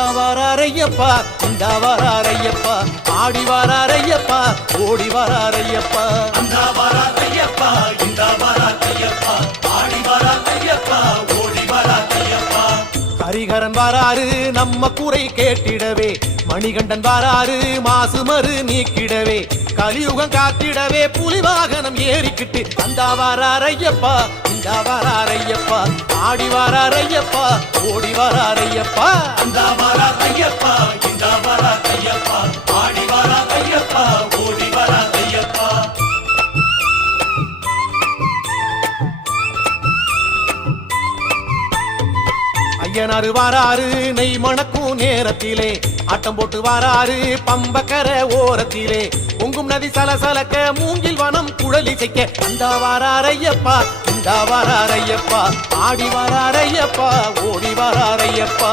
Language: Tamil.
அந்த வராரையப்பா இந்த வராரையப்பா ஆடி வராரையப்பா ஓடி வராரையப்பா அந்த வராரையப்பா இந்த வராரையப்பா ஆடி வராரையப்பா ஓடி வராரையப்பா ஹரிகரன் வாராரு நம்ம குறை கேட்டிடவே மணிகண்டன் வாராரு மாசுமறு நீக்கிடவே கலியுகம் காத்திடவே புலி வாகனம் ஏறிக்கிட்டு அந்த வராரையப்பா இந்த வராரையப்பா ஆடி வராரையப்பா ஓடி வராரையப்பா அந்த வராரையப்பா இந்த வராரையப்பா ஆடி வராரையப்பா ஓடி வராரையப்பா ஐயனாரு வாராரு நெய் மணக்கும் நேரத்திலே ஆட்டம் போட்டு வாராரு பம்பக்கர ஓரத்திலே பொங்கும் நதி சலசலக்க மூங்கில் வனம் குழலிசைக்க அந்த வாராரையப்பா இந்த வாராரையப்பா ஆடி வாராரையப்பா ஓடி வாராரையப்பா